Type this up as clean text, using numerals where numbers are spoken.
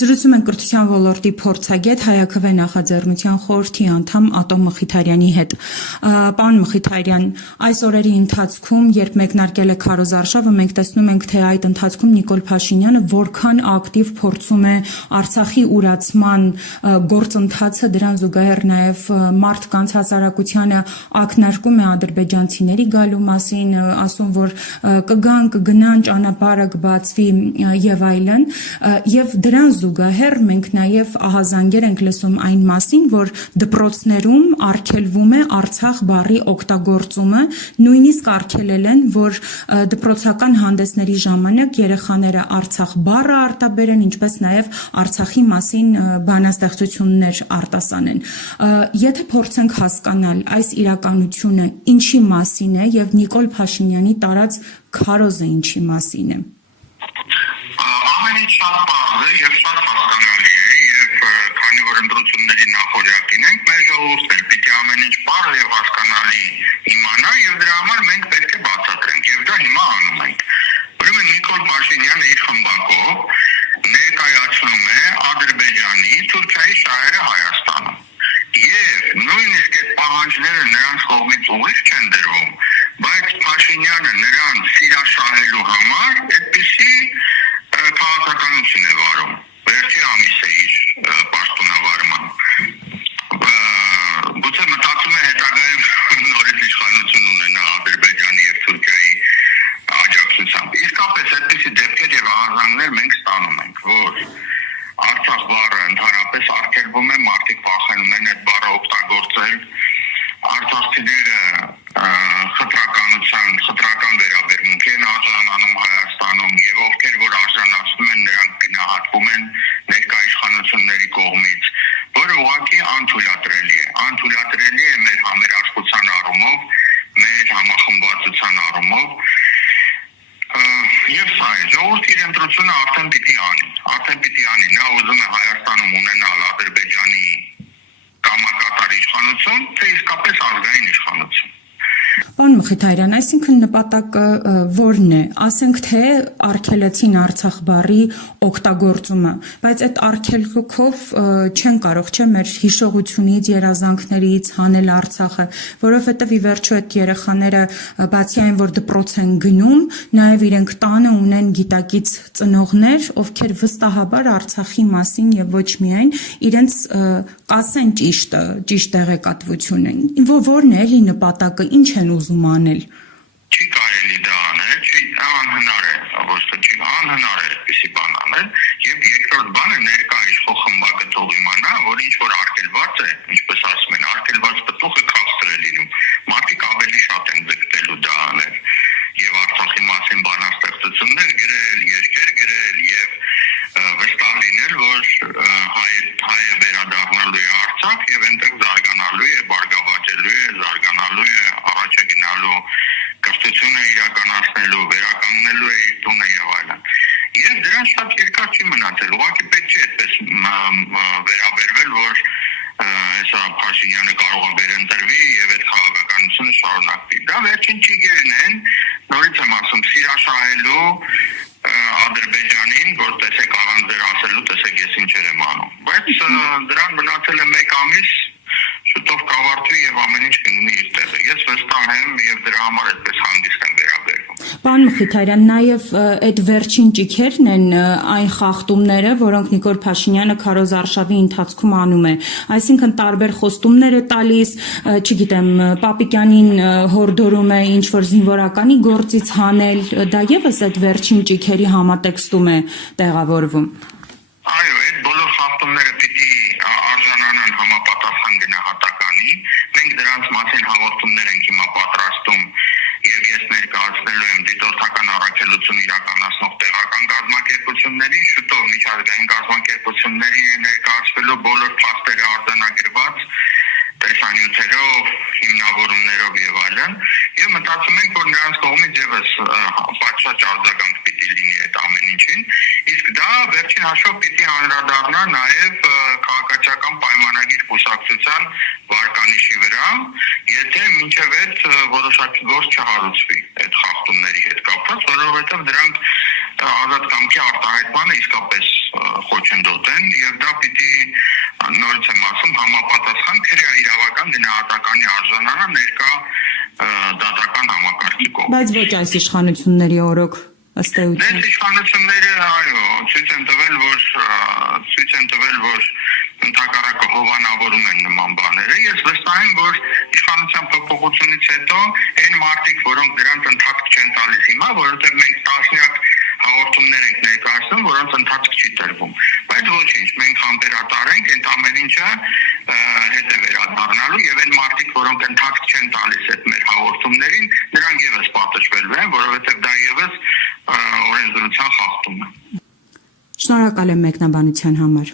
Զրուցում են կրթության ոլորտի փորձագետ Հայաքվե նախաձեռնության խորհրդի անդամ Ատոմ Մխիթարյանի հետ։ Պարոն Մխիթարյան, այս օրերի ընթացքում, երբ մեկնարկել է քարոզարշավը, մենք տեսնում ենք, թե այդ ընթացքում Նիկոլ Փաշինյանը որքան ակտիվ փորձում է Արցախի ուրացման գործընթացը, դրան զուգահեռ նաև մարդկանց հասարակությանը ակնարկում է ադրբեջանցիների գալու մասին, ասում, որ կգնան, ճանապարհը կբացվի եւ այլն, եւ դրան զուգահեռ մենք նաև ահազանգեր ենք լսում այն մասին, որ դպրոցներում արգելվում է Արցախ բառի օգտագործումը, նույնիսկ արգելել են, որ դպրոցական հանդեսների ժամանակ երեխաները Արցախ բառը արտաբերեն, ինչպես նաև Արցախի մասին բանաստեղծություններ արտասանեն։ Եթե փորձենք հասկանալ այս իրականությունը ինչի մասին է եւ Նիկոլ Փաշինյանի տարած քարոզը ինչի մասին է։ Ամենից շատ բարձ է եւ շատ հասկանալի է եւ քանի որ ընտրությունների նախօրյակին ենք, մեր ժողովուրդն պիտի ամեն ինչ բարձ եւ հասկանալի իմանա եւ դրա համար մենք պետք է բացատրենք եւ դա հիմա անում ենք։ Ուրեմն Նիկոլ Փաշինյանը իր խմբակով ներկայացնում է Ադրբեջանի, Թուրքիայի շահերը Հայաստանում։ Եվ նույնիսկ այդ պահանջները նրանց կողմից ուղիղ չեն դրվում, բայց Փաշինյանը նրան սիրաշահելու համար այդպիսի քաղաքականություն է վարում։ Վերջին ամիս է իր պաշտոնավարման։ Գուցե մտածում է հետագայում նորից իշխանություն ունենա Ադրբեջանի եւ Թուրքիայի աջակցությամբ։ Իսկապես այդպիսի դեպքեր եւ ահազանգներ մենք ստանում ենք, որ Արցախ բառը ընդհանրապես արգելվում է, մարդիկ վախենում են այդ բառը օգտագործել։ Արցախցիները խտրական վերաբերմունքի են արժանանում Հայաստանում եւ ովքեր որ արժանացնում են նրանք գնահատվում են ներկայ իշխանությունների կողմից, որը ուղղակի անթույլատրելի է։ Անթույլատրելի է մեր համերաշխության առումով, մեր համախմբվածության առումով։ Եվ սա է, ժողովուրդի իր ընտրությունը արդեն պիտի անի, նա ուզում է Հայաստանում ունենալ Ադրբեջանի կամակատար իշխանություն, թե իսկապես ազգային իշխանություն։ Պարոն Մխիթարյան, այսինքն նպատակը որն է, ասենք թե արգելեցին Արցախ բառի օգտագործումը, բայց այդ արգելքով չեն կարող չէ մեր հիշողությունից, երազանքներից հանել Արցախը, որովհետև ի վերջո այդ երեխաները բացի այն, որ դպրոց են գնում, նաև իրենք տանը ունեն գիտակից ծնողներ, ովքեր վստահաբար Արցախի մասին եւ ոչ միայն իրենց կասեն ճիշտ տեղեկատվություն են։ Որն է էլի նպատակը, ինչ են ուզում անել։ Չի կարելի դա անել, անհնար է, ոչ թե չի անհնար է այդպիսի բան անել, եւ երկրորդ բանը ներկա իշխող խմբակը թող իմանա, որ ինչ որ արգելված է, ինչպես ասում են, արգելված պտուղը քաղցր է լինում։ Մարդիկ ավելի շատ են ձգտելու դա անել եւ Արցախի մասին բանաստեղծություններ գրել, երգեր գրել եւ վստահ լինել, որ հայը վերադառնալու է Արցախ եւ այնտեղ զարգանալու է, բարգավաճելու է, զարգանալու է, առաջ գնալու, կրթությունը իրականացնելու, վերականգնելու է իր տունը եւ այլն։ Եվ դրան շատ երկար չի մնացել, ուղղակի պետք չէ այդպես վերաբերվել, որ հեսա Փաշինյանը կարող է վերընտրվի եւ այդ քաղաքականությունը շարունակվի։ Դա վերջին ճիգերն են, նորից եմ ասում, սիրաշահելու Ադրբեջանին, որ տեսեք առանց դեր ասելու, տեսեք ես ինչեր եմ անում։ Բայց դրան մնացել է 1 ամիս, շուտով կավարտվի եւ ամեն ինչ կմնի իր տեղը։ Ես վստահ եմ եւ դրա համար այդպես հանգիստ եմ վերաբերվում։ Պարոն Մխիթարյան, նաև այդ վերջին ճիգերն են այն խախտումները, որոնք Նիկոլ Փաշինյանը քարոզարշավի ընթացքում անում է։ Այսինքն տարբեր խոստումներ է տալիս, չգիտեմ, Պապիկյանին հորդորում է ինչ որ զինվորականի գործից հանել, դա եւս այդ վերջին ճիգերի համատեքստում է տեղավորվում։ Այո, այդ բոլոր խախտումները պիտի արժանանան համապատասխան գնահատականի։ Մենք դրանց մասին հաղորդումներ ենք հիմա պատրաստում եւ ես ներկայացնելու եմ դիտորդական առաքելություն իրականացնող տեղական կազմակերպություններին, շուտով միջազգային կազմակերպությունների ներկայացվելու բոլոր փաստերը արձանագրված տեսանյութերով, հիմնավորումներով եւ այլն, եւ մտածում ենք, որ նրանց կողմից եւս պատշաճ արձագանք պիտի լինի այդ ամեն ինչին, իսկ դա վերջին հաշվով պիտի անդրադառնա նաեւ քաղաքացիական պայմանագիր կուսակցության վարկանիշի վրա, եթե մինչև այդ որոշակի գործ չհարուցվի այդ խախտումների հետ կապված, որովհետեւ դրանք ազատ կամքի արտահայտմանը իսկապես խոչընդոտեն եւ դա պիտի նորից եմ ասում համապատասխան քրեաիրավական գնահատականի արժանանա ներկա դատական համակարգի կողմից։ Բայց ոչ այս իշխանությունների օրոք ըստ էության։ Դες իշխանությունները այո ցույց են տվել, որ ընդհակառակը հովանավորում են նման բաները։ Ես վստահ եմ, որ իշխանության փոփոխությունից հետո այն մարդիկ, որոնք դրանց ընդհանուր չեն տալիս հիմա, որովհետև մենք տասնյակ հաղորդումներ ենք ներկայացնում, որոնց ընթացք չի տրվում։ Բայց ոչինչ, մենք համբերատար ենք, այդ ամեն ինչը հետ է վերադառնալու եւ այն մարդիկ, որոնք ընթացք չեն տալիս այդ մեր հաղորդումներին, նրանք եւս պատժվելու են, որովհետեւ դա եւս օրենսդրության խախտում է։ Շնորհակալ եմ մեկնաբանության համար։